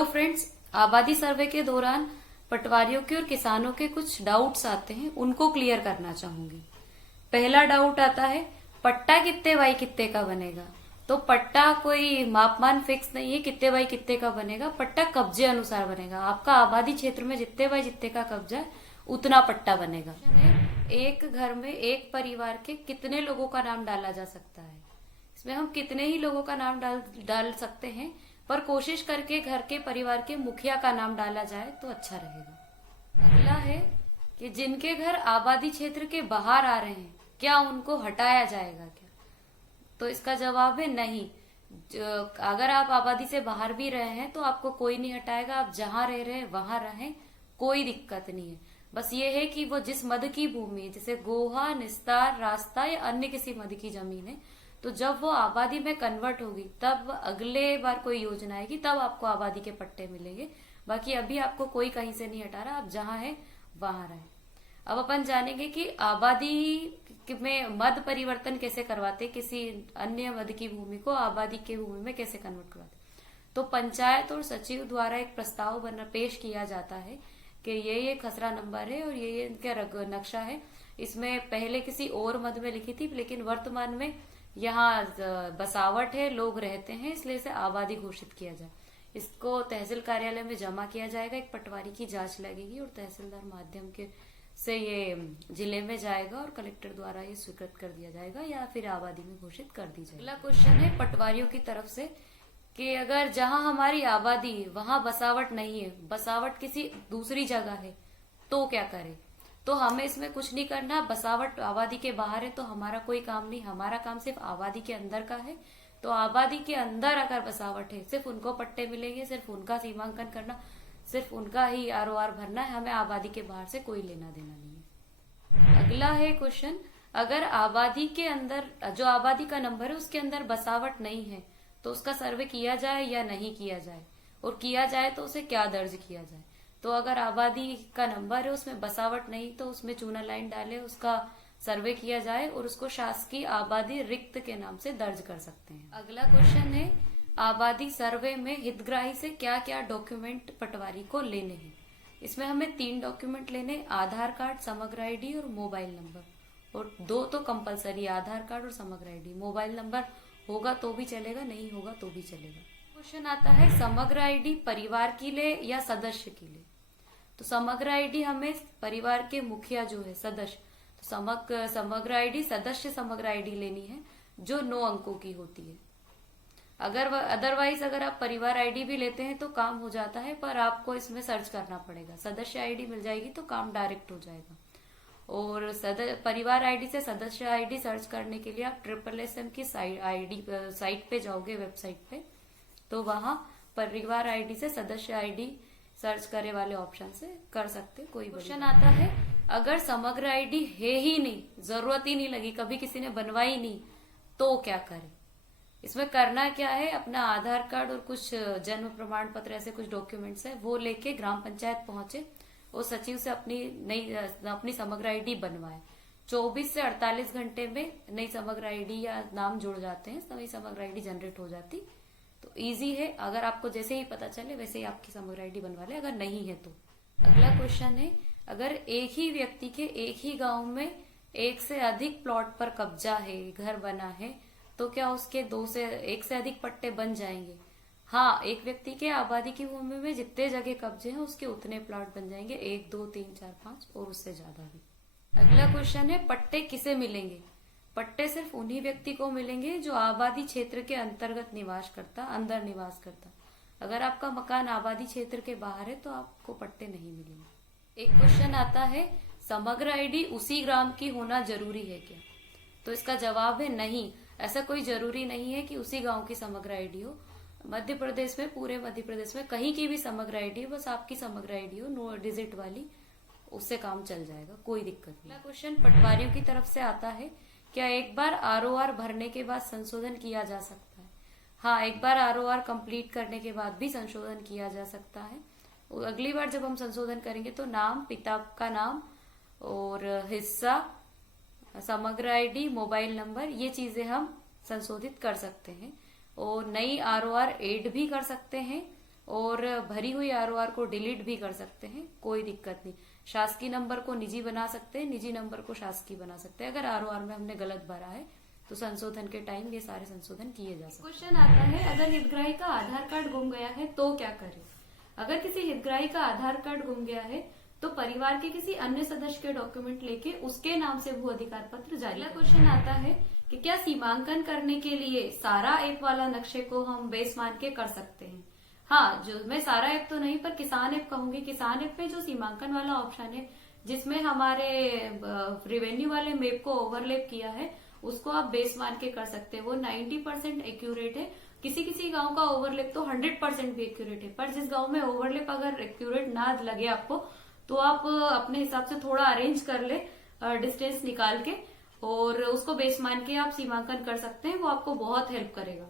Hello friends, आबादी सर्वे के दौरान पटवारियों के और किसानों के कुछ डाउट्स आते हैं, उनको क्लियर करना चाहूंगी। पहला डाउट आता है, पट्टा कितने बाई कितने का बनेगा। तो पट्टा कोई मापमान फिक्स नहीं है, कितने बाई कितने का बनेगा। पट्टा कब्जे अनुसार बनेगा। आपका आबादी क्षेत्र में जितने बाई जितने का कब्जा है उतना पट्टा बनेगा। एक घर में एक परिवार के कितने लोगों का नाम डाला जा सकता है। इसमें हम कितने ही लोगों का नाम डाल सकते हैं, पर कोशिश करके घर के परिवार के मुखिया का नाम डाला जाए तो अच्छा रहेगा। अगला है कि जिनके घर आबादी क्षेत्र के बाहर आ रहे हैं, क्या उनको हटाया जाएगा क्या। तो इसका जवाब है नहीं। अगर आप आबादी से बाहर भी रहे हैं तो आपको कोई नहीं हटाएगा। आप जहां रह रहे हैं वहां रहें, कोई दिक्कत नहीं है। बस ये है कि वो जिस मद की भूमि, जैसे गोहा, निस्तार, रास्ता या अन्य किसी मद की जमीन है, तो जब वो आबादी में कन्वर्ट होगी तब अगले बार कोई योजना आएगी, तब आपको आबादी के पट्टे मिलेंगे। बाकी अभी आपको कोई कहीं से नहीं हटा रहा, आप जहां हैं वहां रहें। अब अपन जानेंगे कि आबादी में मद परिवर्तन कैसे करवाते, किसी अन्य मद की भूमि को आबादी की भूमि में कैसे कन्वर्ट करवाते। तो पंचायत और सचिव द्वारा एक प्रस्ताव पेश किया जाता है कि ये खसरा नंबर है और ये इनका नक्शा है। इसमें पहले किसी और मद में लिखी थी, लेकिन वर्तमान में यहाँ बसावट है, लोग रहते हैं, इसलिए इसे आबादी घोषित किया जाए। इसको तहसील कार्यालय में जमा किया जाएगा, एक पटवारी की जांच लगेगी और तहसीलदार माध्यम के से ये जिले में जाएगा और कलेक्टर द्वारा ये स्वीकृत कर दिया जाएगा या फिर आबादी में घोषित कर दी जाएगी। अगला क्वेश्चन है पटवारियों की तरफ से कि अगर जहां हमारी आबादी है वहां बसावट नहीं है, बसावट किसी दूसरी जगह है, तो क्या करें। तो हमें इसमें कुछ नहीं करना। बसावट आबादी के बाहर है तो हमारा कोई काम नहीं, हमारा काम सिर्फ आबादी के अंदर का है। तो आबादी के अंदर अगर बसावट है, सिर्फ उनको पट्टे मिलेंगे, सिर्फ उनका सीमांकन करना, सिर्फ उनका ही आरओआर भरना है। हमें आबादी के बाहर से कोई लेना देना नहीं है। अगला है क्वेश्चन, अगर आबादी के अंदर जो आबादी का नंबर है उसके अंदर बसावट नहीं है तो उसका सर्वे किया जाए या नहीं किया जाए, और किया जाए तो उसे क्या दर्ज किया जाए। तो अगर आबादी का नंबर है उसमें बसावट नहीं तो उसमें चूना लाइन डाले, उसका सर्वे किया जाए और उसको शासकीय आबादी रिक्त के नाम से दर्ज कर सकते हैं। अगला क्वेश्चन है, आबादी सर्वे में हितग्राही से क्या क्या डॉक्यूमेंट पटवारी को लेने हैं। इसमें हमें 3 डॉक्यूमेंट लेने, आधार कार्ड, समग्र आईडी और मोबाइल नंबर। और 2 तो कंपलसरी, आधार कार्ड और समग्र आईडी। मोबाइल नंबर होगा तो भी चलेगा, नहीं होगा तो भी चलेगा। क्वेश्चन आता है, समग्र आईडी परिवार के लिए या सदस्य के लिए। तो समग्र आईडी हमें परिवार के मुखिया जो है सदस्य, तो समग्र आईडी सदस्य समग्र आईडी लेनी है जो 9 अंकों की होती है। अदरवाइज अगर आप परिवार आईडी भी लेते हैं तो काम हो जाता है, पर आपको इसमें सर्च करना पड़ेगा। सदस्य आईडी मिल जाएगी तो काम डायरेक्ट हो जाएगा। और परिवार आईडी से सदस्य आईडी सर्च करने के लिए आप SSSM की साइट पे जाओगे, वेबसाइट पे, तो वहां परिवार आईडी से सदस्य आईडी सर्च करे वाले ऑप्शन से कर सकते। कोई क्वेश्चन आता है, अगर समग्र आईडी है ही नहीं, जरूरत ही नहीं लगी, कभी किसी ने बनवाई नहीं, तो क्या करें। इसमें करना क्या है, अपना आधार कार्ड और कुछ जन्म प्रमाण पत्र, ऐसे कुछ डॉक्यूमेंट्स है, वो लेके ग्राम पंचायत पहुंचे और सचिव से अपनी समग्र आईडी बनवाए। 24 से 48 घंटे में नई समग्र आईडी या नाम जुड़ जाते हैं, नई समग्र आईडी जनरेट हो जाती। तो इजी है, अगर आपको जैसे ही पता चले वैसे ही आपकी समग्र आईडी बनवा ले, अगर नहीं है तो। अगला क्वेश्चन है, अगर एक ही व्यक्ति के एक ही गांव में एक से अधिक प्लॉट पर कब्जा है, घर बना है, तो क्या उसके 1 से अधिक पट्टे बन जाएंगे। हाँ, एक व्यक्ति के आबादी की भूमि में जितने जगह कब्जे हैं उसके उतने प्लॉट बन जाएंगे, 1, 2, 3, 4, 5 और उससे ज्यादा भी। अगला क्वेश्चन है, पट्टे किसे मिलेंगे। पट्टे सिर्फ उन्हीं व्यक्ति को मिलेंगे जो आबादी क्षेत्र के अंदर निवास करता। अगर आपका मकान आबादी क्षेत्र के बाहर है तो आपको पट्टे नहीं मिलेंगे। एक क्वेश्चन आता है, समग्र आईडी उसी ग्राम की होना जरूरी है क्या। तो इसका जवाब है नहीं। ऐसा कोई जरूरी नहीं है कि उसी गांव की समग्र आईडी हो। मध्य प्रदेश में, पूरे मध्य प्रदेश में कहीं की भी समग्र आईडी हो, बस आपकी समग्र आईडी हो 9 डिजिट वाली, उससे काम चल जाएगा, कोई दिक्कत नहीं। अगला क्वेश्चन पटवारियों की तरफ से आता है, क्या एक बार आरओआर भरने के बाद संशोधन किया जा सकता है। हाँ, एक बार आरओआर कंप्लीट करने के बाद भी संशोधन किया जा सकता है। अगली बार जब हम संशोधन करेंगे तो नाम, पिता का नाम और हिस्सा, समग्र आईडी, मोबाइल नंबर, ये चीजें हम संशोधित कर सकते हैं। और नई आरओआर ऐड भी कर सकते हैं और भरी हुई आरओआर को डिलीट भी कर सकते हैं, कोई दिक्कत नहीं। शासकीय नंबर को निजी बना सकते हैं, निजी नंबर को शासकीय बना सकते हैं। अगर आरओआर में हमने गलत भरा है तो संशोधन के टाइम ये सारे संशोधन किए जा सकते हैं। क्वेश्चन आता है, अगर हितग्राही का आधार कार्ड गुम गया है तो क्या करें? अगर किसी हितग्राही का आधार कार्ड गुम गया है तो परिवार के किसी अन्य सदस्य के डॉक्यूमेंट लेके उसके नाम से भू अधिकार पत्र जारी। अगला क्वेश्चन आता है कि क्या सीमांकन करने के लिए सारा ऐप वाला नक्शे को हम बेस मान के कर सकते हैं? हाँ, जो मैं सारा ऐप तो नहीं पर किसान ऐप कहूंगी। किसान ऐप पे जो सीमांकन वाला ऑप्शन है जिसमें हमारे रेवेन्यू वाले मैप को ओवरलैप किया है उसको आप बेस मान के कर सकते हैं। वो 90% एक्यूरेट है। किसी किसी गांव का ओवरलैप तो 100% भी एक्यूरेट है, पर जिस गांव में ओवरलैप अगर एक्यूरेट ना लगे आपको तो आप अपने हिसाब से थोड़ा अरेंज कर ले डिस्टेंस निकाल के, और उसको बेस मान के आप सीमांकन कर सकते हैं। वो आपको बहुत हेल्प करेगा।